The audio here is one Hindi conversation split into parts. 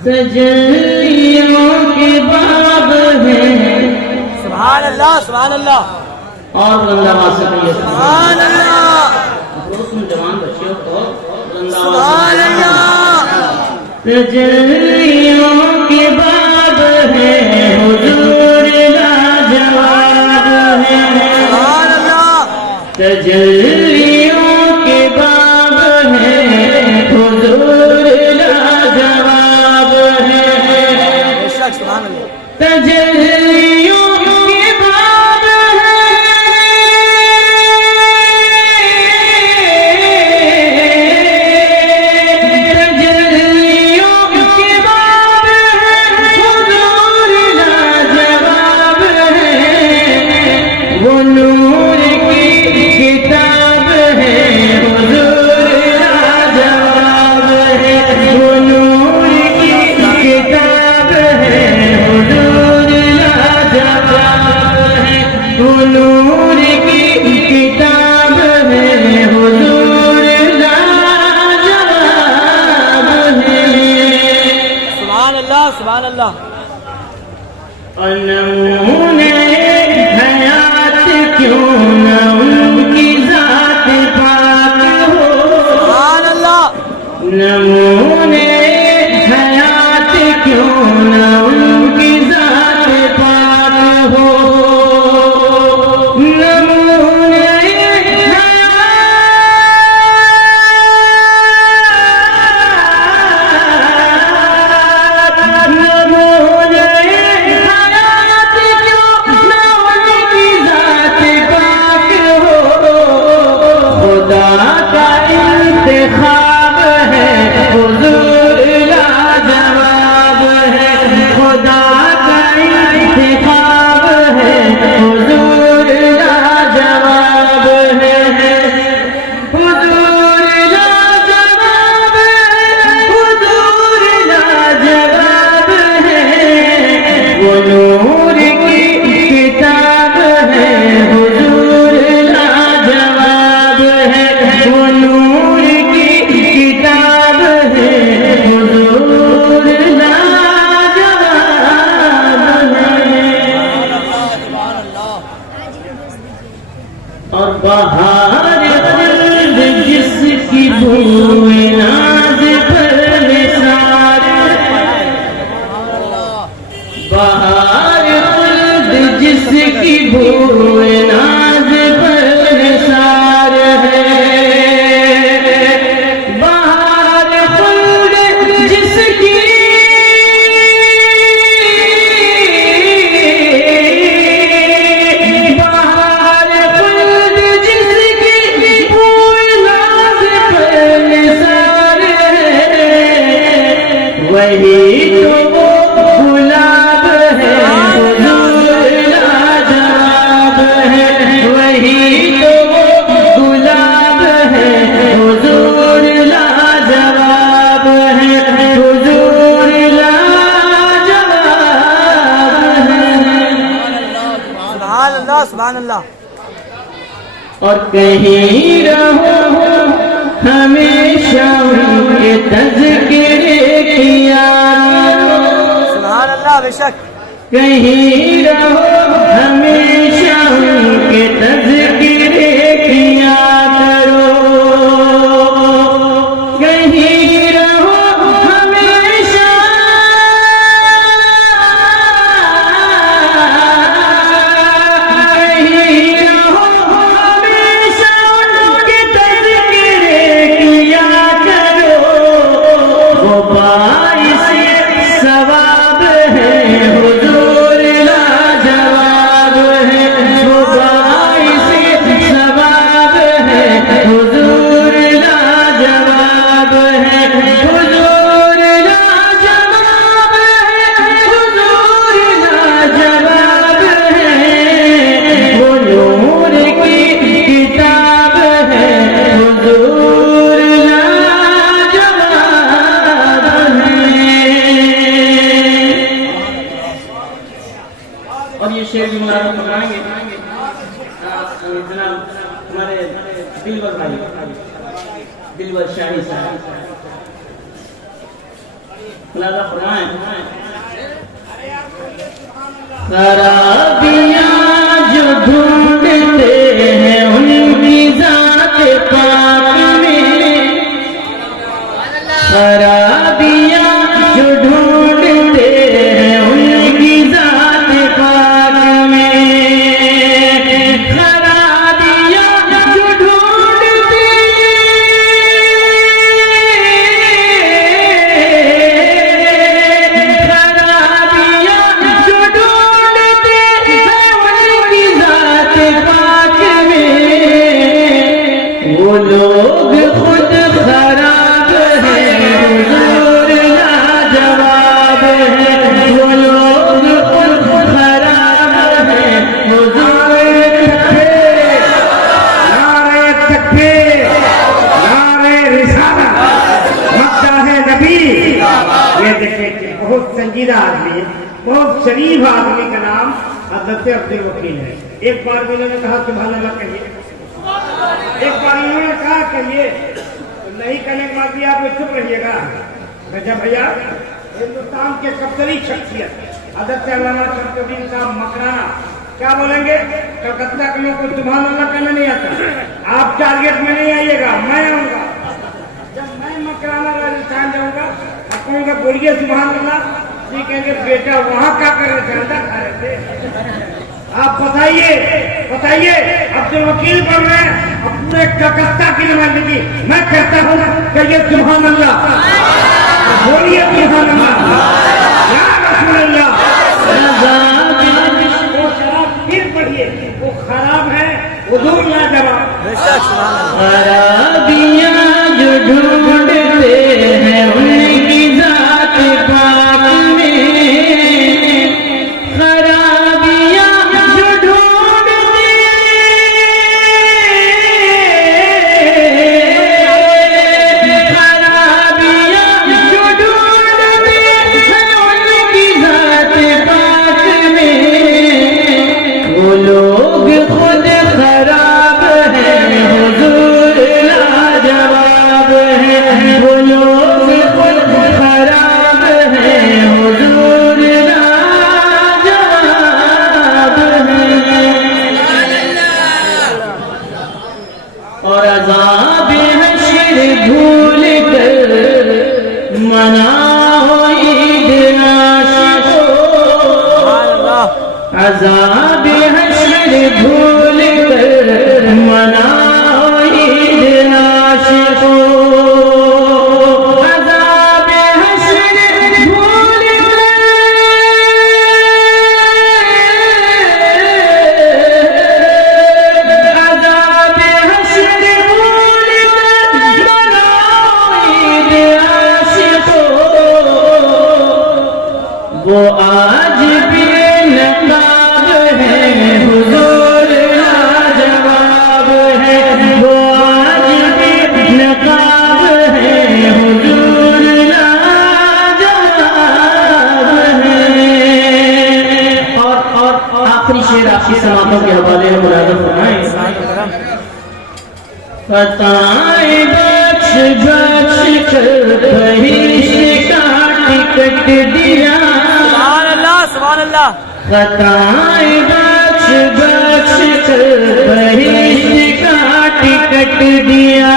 तजल्लियों के बाब है। सुभान अल्लाह, सुभान अल्लाह। और बुलंद आवाज से कहिए सुभान अल्लाह। तुम जवान बच्चियों को सुभान अल्लाह। तजल्लियों के बाब है, हुजूर लाजवाब है। सुभान अल्लाह। तजल्लियों के बाब है, हुजूर लाजवाब है। सुभान अल्लाह। तजल्लियों के बाब है, तजल्लियों के बाब है, हुजूर लाजवाब है। वो नूर की किताब है, हुजूर लाजवाब है। वो नूर की किताब है, हुजूर लाजवाब है। वो नूर की किताब है, हुजूर लाजवाब है। सुभान अल्लाह, सुभान अल्लाह। और नमूने हयात क्यों न उनकी जात पाक हो। सुभान अल्लाह। नमूने हयात क्यों न उनकी जात पाक हो। नमूने नमूने हयात क्यों न उनकी जात पाक हो। खुदा का इंतखाब है, हुजूर लाजवाब है। खुदा का इंतखाब है, हुजूर लाजवाब है। हुजूर लाजवाब है, हुजूर लाजवाब है। वो नूर की किताब है, हुजूर लाजवाब है। वो नूर की किताब है, हुजूर लाजवाब है। और बहार खुल्द जिसकी बूए नाज पर निसार। बहार खुल्द जिसकी बूए नाज पर निसार है। बहार खुल्द जिसकी बहार खुल्द जिसकी बूए नाज पर निसार है। वही तो वो गुलाब है, हुजूर लाजवाब है। वही तो वो गुलाब है, हुजूर लाजवाब है। हुजूर लाजवाब है। सुभान अल्लाह, सुभान अल्लाह। और कहीं रहो हमेशा उनके तज़किरे की याद। सुभान अल्लाह। बेशक कहीं रहो हमेशा उनके तज़किरे की याद करो। कहीं रहो हमेशा, कहीं रहो हमेशा उनके तज़किरे की याद करो। वो बाइस सवाब है, हुजूर लाजवाब है। वो बाइस सवाब है, हुजूर लाजवाब है। हुजूर लाजवाब है, हुजूर लाजवाब है। वो नूर की किताब है, हुजूर लाजवाब है। और ये शेर भी मुराद पकड़ाएंगे जनाब हमारे दिलवर भाई। दिलवर शाही साहब खुलासा फरमाएं। खराबियां जो ढूंढते हैं उनकी जात पाक में, खराबियां जो ढूंढते हैं उनकी जात पाक में, खराबियां जो ढूंढते वो लोग खुद खराब है, हुजूर लाजवाब है। वो लोग खुद खराब है, हुजूर नारे तकबीर, नारे रिसाला, मक्का है नबी। ये देखिए बहुत संजीदा आदमी, बहुत शरीफ आदमी का नाम हज़रत अब्दुल वकील है। एक बार भी इन्होंने कहा सुभान अल्लाह कहिए, एक बार इन्होंने कहा कहिए, नहीं कहने के बाद भी आप चुप रहिएगा। गजब भैया, हिंदुस्तान के कब्तरी शख्सियत हज़रत अल्लामा शमसुद्दीन साहब मकराना क्या बोलेंगे? कलकत्ता के लोग को सुभान अल्लाह कहना नहीं आता, आप टारगेट में नहीं आइएगा, मैं आऊंगा। जब मैं मकराना राजस्थान जाऊंगा आप कहूँगा बोलिए सुभान अल्लाह, जी कहेंगे बेटा वहाँ क्या कर रहे थे, अंडा खा रहे थे। आप बताइए बताइए, अब्दुल वकील बन रहे हैं अपने कलकत्ता की नुमाइंदगी, मैं कहता हूँ कहिए सुभान अल्लाह, बोलिए सुभान अल्लाह, या रसूल अल्लाह। वो शराब फिर पढ़िए, वो खराब है, हुजूर लाजवाब। बेशक सुभान अल्लाह। खराबियां जो ढूंढते हैं उनकी जात पाक में, खराबियां जो ढूंढते खराबियां जो ढूंढते हैं उनकी जात पाक में, वो लोग खुद खराब है, हुजूर लाजवाब है। वो लोग खुद खराब है, हुजूर लाजवाब है। और अज़ाब हश्र भूल कर मनाओ ईद आशिकों, सुभान अल्लाह। अज़ाब हश्र भूल कर मनाओ ईद आशिकों, अज़ाब हश्र भूल कर, अज़ाब हश्र भूल कर मनाओ ईद आशिकों। वो आज भी नकाब है, हुजूर लाजवाब है। वो आज भी नकाब है, हुजूर लाजवाब है। और आखिरी शेर आपकी समातों के हवाले में मुराद फरमाएं। फताएं बख्श बख्श कर बहिश्त का टिकट दिया, सुभान अल्लाह सुभान अल्लाह। फताएं बख्श बख्श कर बहिश्त का टिकट दिया,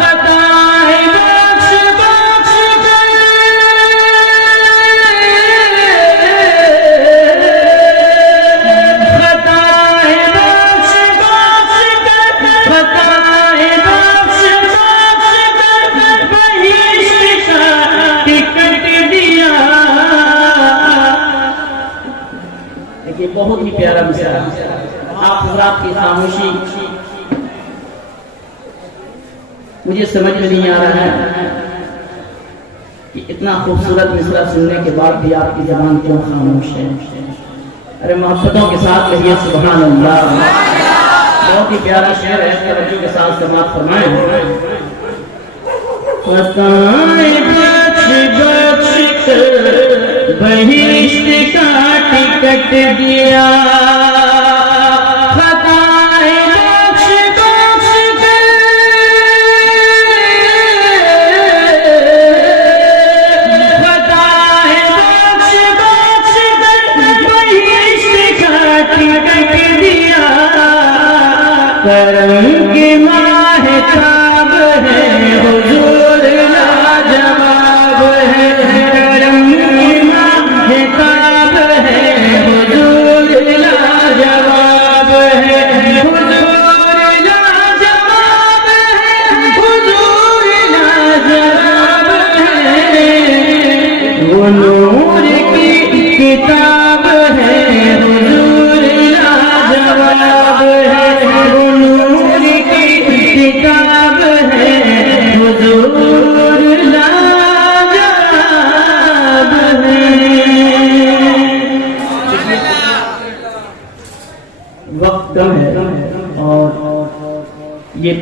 फताएं बख्श बख्श कर, फताएं बख्श बख्श कर, फताएं बख्श बख्श कर बहिश्त का टिकट दिया। देखिए बहुत ही प्यारा मिसाल, आप हज़रात की खामोशी मुझे समझ में नहीं आ रहा है कि इतना खूबसूरत मिसरा सुनने के बाद भी आपकी ज़बान क्यों खामोश है। अरे मोहब्बतों के साथ कहिए सुभान अल्लाह। बहुत ही प्यारा शेर है, तवज्जो के साथ समाअत फरमाएं। फताएं बख्श बख्श कर बहिश्त का टिकट दिया, फताएं बख्श बख्श कर करम की माहताब है हुजूर लाजवाब है, करम की माहताब है हुजूर लाजवाब है, हुजूर लाजवाब है, हुजूर लाजवाब है, वो नूर की किताब है हुजूर लाजवाब है, वो नूर की किताब है हुजूर लाजवाब है। वक्त कम है और ये